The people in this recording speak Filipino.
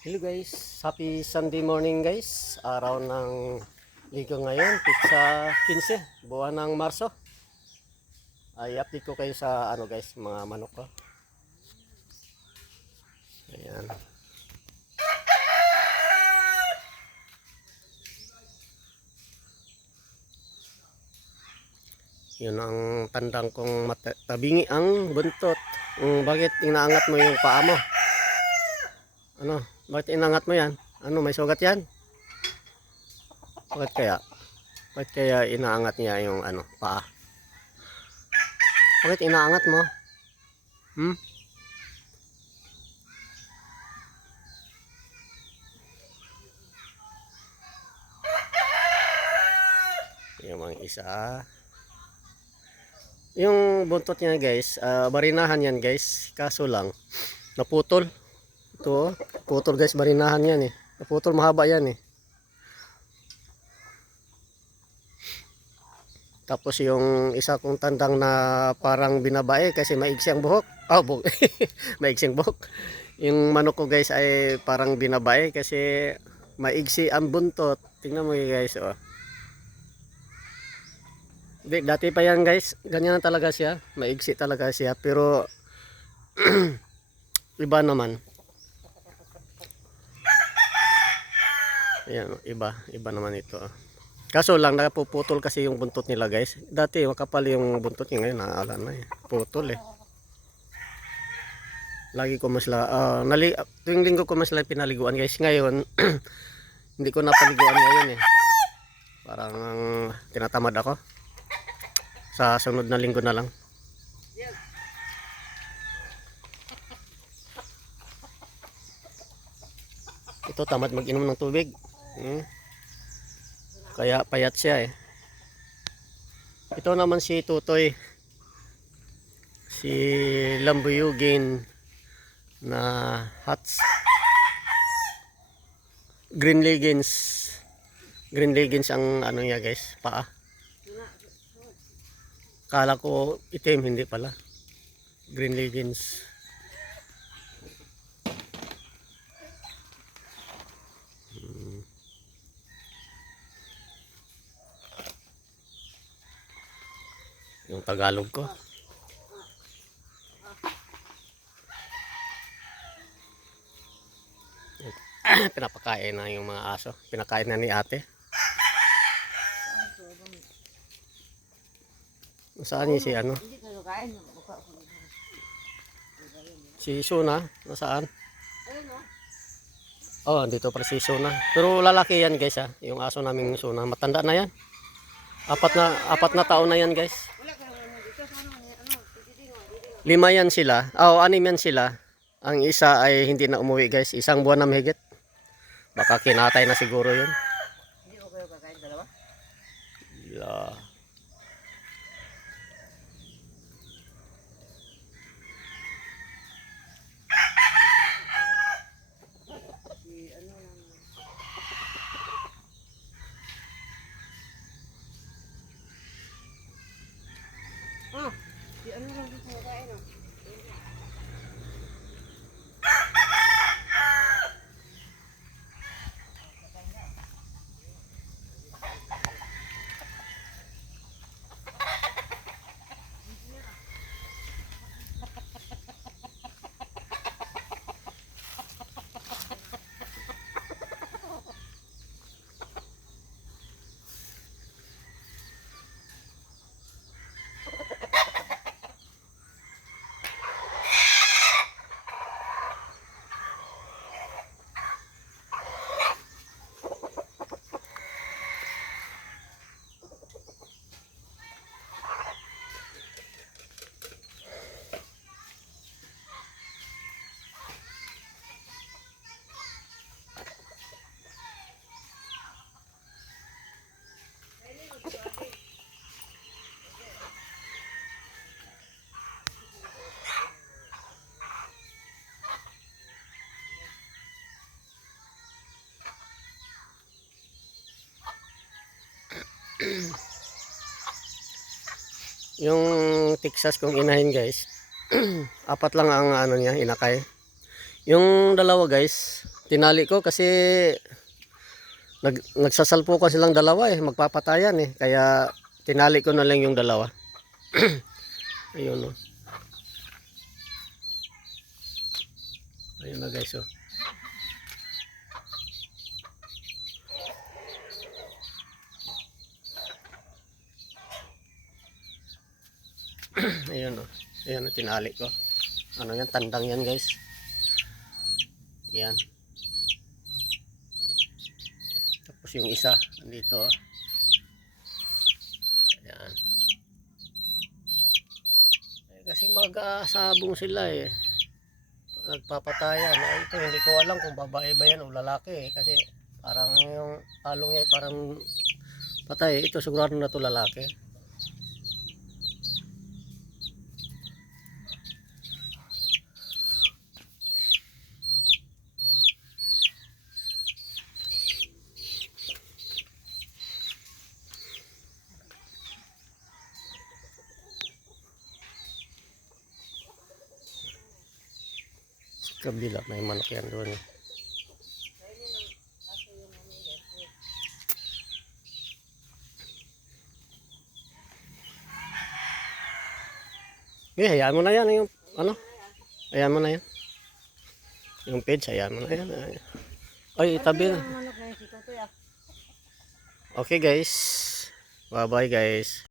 Hello guys, happy Sunday morning guys. Araw ng Linggo ngayon, pizza 15, buwan ng Marso. Ay update ko kayo sa ano guys, mga manok ko. Ayan. Yun ang tandang kong tabingi ang buntot. Bakit inaangat mo yung paa mo? Ano? Bakit inaangat mo yan? Ano, may sugat yan? Bakit kaya? Bakit kaya inaangat niya yung ano, paa? Bakit inaangat mo? Hmm? Yung mga isa. Yung buntot niya guys, barinahan yan guys. Kaso lang, naputol. Ito, putol guys, barinahan yan eh. Naputol, mahaba yan eh. Tapos yung isa kong tandang na parang binabae kasi maigsi ang buhok. Oh, maigsi ang buhok. Yung manok ko guys ay parang binabae kasi maigsi ang buntot. Tingnan mo guys, oh. Dati pa yan guys, ganyan na talaga siya. Maigsi talaga siya, pero iba naman. Ayan, iba naman ito. Kaso lang napuputol kasi yung buntot nila guys. Dati makapal yung buntot niya, ngayon naala na eh. Putol eh. Lagi ko mas tuwing linggo ko mas pinaliguan guys. Ngayon hindi ko napaliguan ngayon eh. Parang tinatamad ako. Sa sunod na linggo na lang. Ito tamad mag-inom ng tubig. Kaya payat siya eh. Ito naman si Tutoy. Si Lambuyugin na hats. Green leggings ang ano niya guys, paa. Kala ko itim, hindi pala. Green leggings. Yung Tagalog ko. Pinapakain na yung mga aso. Pinakain na ni ate. Saan niya si ano? Si Suna, nasaan? Oh, dito pa si Suna. Pero lalaki yan guys ha. Yung aso naming Suna. Matanda na yan. Apat na taon na yan guys. 5 yan sila. Oh, 6 yan sila. Ang isa ay hindi na umuwi guys. 1 buwan na mahigit. Baka kinatay na siguro yun. Hindi ko kayo kakain dalawa? Yeah. Si ano lang dito kakain oh. Yung Texas kong inahin guys, 4 lang ang ano niya, inakay. Yung dalawa guys, tinali ko kasi nagsasalpukan silang dalawa eh, magpapatayan eh. Kaya tinali ko na lang yung dalawa. Ayun oh. Ayun na guys oh. Ayun oh. Ayun oh, tinali ko. Ano yan, tandang yan guys. Yan. Tapos yung isa dito oh. Ayan. Eh, kasi mag-aasabong sila eh. Nagpapatayan. Eh, ito hindi ko alam kung babae ba yan o lalaki eh. Kasi parang yung along niya parang patay. Ito sigurado na to lalaki. Sa kabila may manok yan doon eh. Eh, hayaan mo na yan yung ano? Hayaan mo na yan. Yung page, hayaan mo na yan. Ay, itabi na. Ang manok na yun si Totoy ah. Okay guys. Bye bye guys.